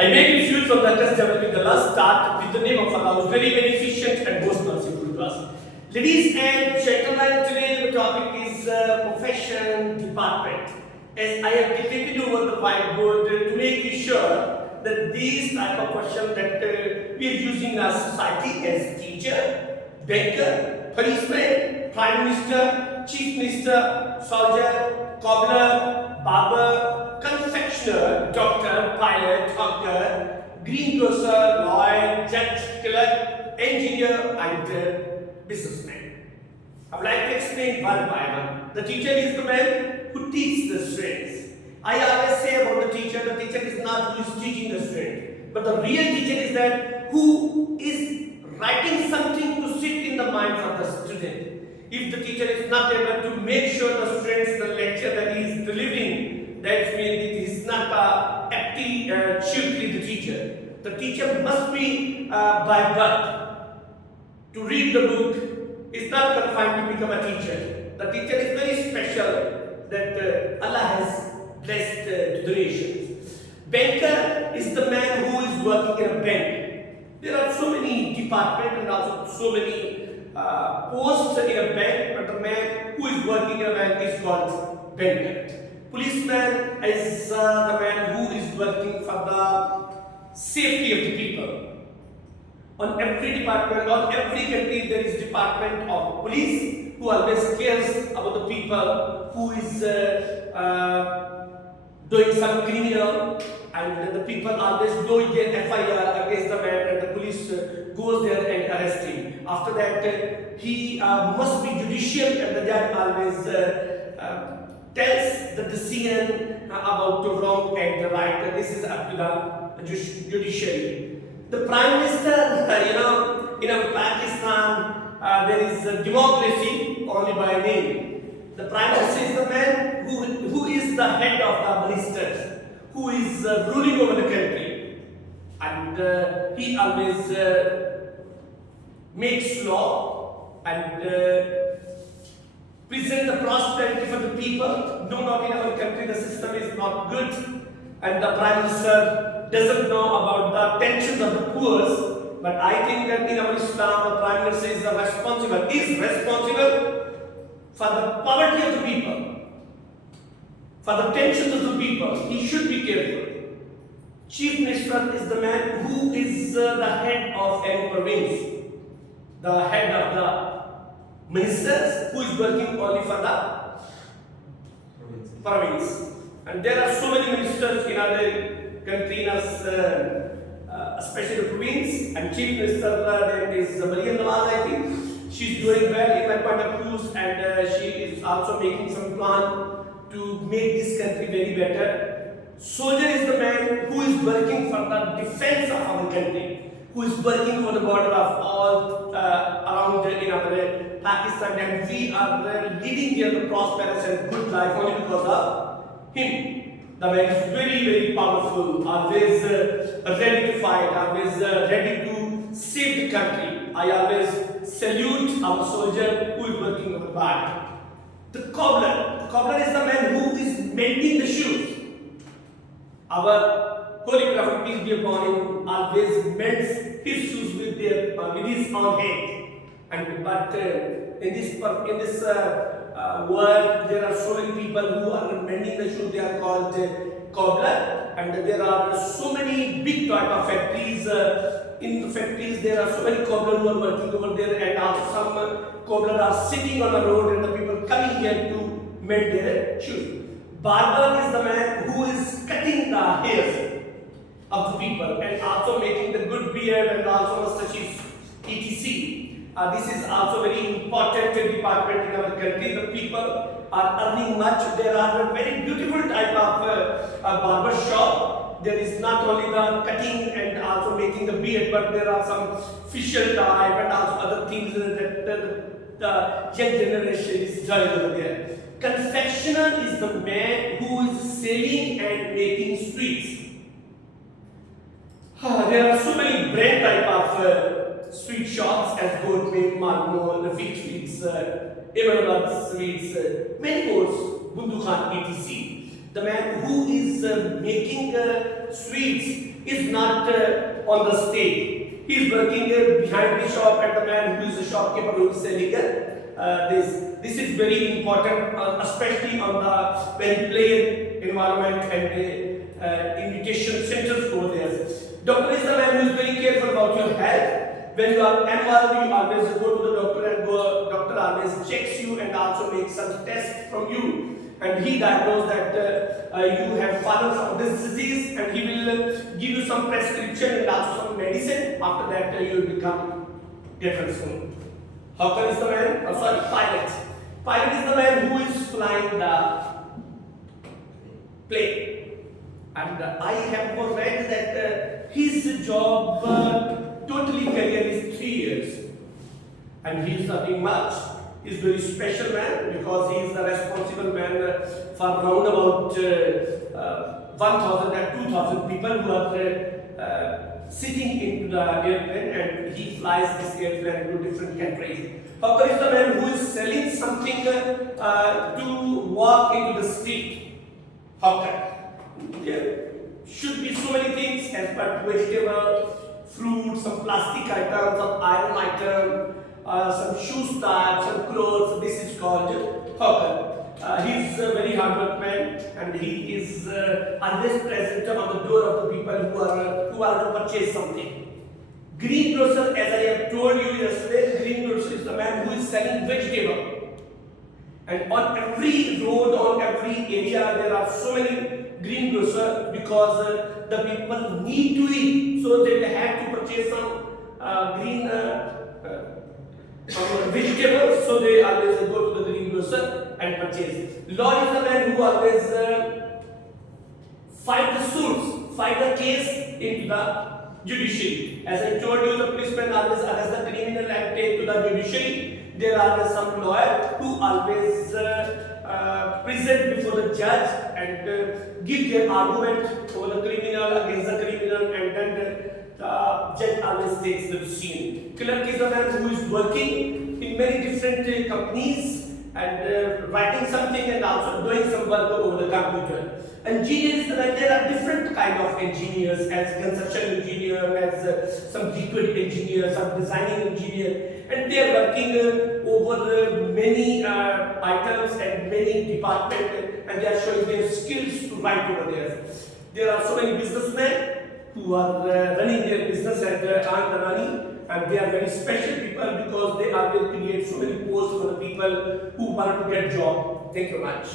I make you feel from the test developing the last start with the name of Allah, who is very beneficent and most merciful to us. Ladies and gentlemen, today the topic is profession department. As I have depicted over the whiteboard to make you sure that these type of questions that we are using in our society as teacher, banker, policeman, prime minister, chief minister, soldier, cobbler, barber, confectioner, doctor, pilot, hawker, greengrocer, lawyer, judge, clerk, engineer, and businessman. I would like to explain one by one. The teacher is the man who teaches the students. I always say about the teacher is not who is teaching the student, but the real teacher is that who is writing something to sit in the minds of the student. If the teacher is not able to make sure the students, the lecture that he is delivering, that means it is not aptitude with the teacher. The teacher must be by birth to read the book. Is not confined to become a teacher. The teacher is very special that Allah has blessed to the nations. Banker is the man who is working in a bank. There are so many departments and also so many posts in a bank, but the man who is working in a bank is called banker. Policeman is the man who is working for the safety of the people. On every department, on every country, there is department of police who always cares about the people who is doing some criminal, and the people always go get FIR against the man, and the police goes there and arrest him. After that, he must be judicial, and the judge always tells the decision about the wrong and the right. This is up to the judiciary. The Prime Minister, in Pakistan, there is a democracy only by name. The Prime Minister is the man who is the head of the ministers, who is ruling over the country. And he always makes law and present the prosperity for the people. No, not in our country, the system is not good. And the Prime Minister doesn't know about the tensions of the poor, but I think that in our Islam, the Prime Minister is responsible for the poverty of the people, for the tensions of the people. He should be careful. Chief Minister is the man who is the head of any province, the head of the ministers who is working only for the province. And there are so many ministers in other countries, especially the province, and chief minister there is Maryam Nawaz, I think. She's doing well in my point of view, and she is also making some plan to make this country very better. Soldier is the man who is working for the defense of our country, who is working for the border of all around in our Pakistan, and we are leading here the prosperous and good life only because of him. The man is very, very powerful, always ready to fight, always ready to save the country. I always salute our soldier who is working on the part. The cobbler is the man who is mending the shoes. Our Holy Prophet, peace be upon him, always mends his shoes with his own hand. But in this world, there are so many people who are mending the shoes. They are called cobbler, and there are so many big type of factories. In the factories, there are so many cobblers who are working over there, and also some cobblers are sitting on the road, and the people coming here to mend their shoes. Barber is the man who is cutting the hairs of the people and also making the good beard and also mustaches, etc. This is also very important department in our country. The people are earning much. There are a very beautiful type of barber shop. There is not only the cutting and also making the beard, but there are some facial type and also other things that the young generation is doing over there. Confectioner is the man who is selling and making sweets. There are so many brand type of sweet shops as Goat Milk, Malmo, Rafiq Sweets, Emerald Sweets, many more, Bundu Khan, etc. The man who is making sweets is not on the stage. He is working behind the shop, and the man who is the shopkeeper who is selling this. This is very important, especially on the very plain environment and invitation centers over there. Doctor is the man who is very careful about your health. When you are unwell, you always go to the doctor, and doctor always checks you and also makes some tests from you. And he diagnoses that you have fallen from this disease, and he will give you some prescription and also some medicine. After that, you will become different soon. Hawker is the man, pilot. Pilot is the man who is flying the plane. And I have read that his job totally career is 3 years. And he is nothing much. He is very special man because he is the responsible man for round about 1,000 and 2,000 people who are sitting into the airplane, and he flies this airplane to different countries. Hawker is the man who is selling something to walk into the street. Hawker. There should be so many things as but vegetable, fruit, some plastic items, some iron item, some shoe type, some clothes. This is called hawker. He is a very hard work man, and he is always present on the door of the people who are to purchase something. Greengrocer, as I have told you yesterday, greengrocer is the man who is selling vegetable. And on every road, on every area, there are so many greengrocer because the people need to eat, so they will have to purchase some green vegetables. So they always go to the greengrocer and purchase. Lawyer is the man who always fight the suits, fight the case into the judiciary. As I told you, the policeman always arrest the criminal and take to the judiciary. There are some lawyers who always present before the judge and give their argument over the criminal, against the criminal, and then the judge always takes the decision. Clerk is the man who is working in many different companies and writing something and also doing some work over the computer. Engineer is the man. There are different kind of engineers, as construction engineer, as some liquid engineer, some designing engineer, and they are working over many items and many departments, and they are showing their skills to write over there. There are so many businessmen who are running their business and earn the money, and they are very special people because they are will create so many posts for the people who want to get job. Thank you very much.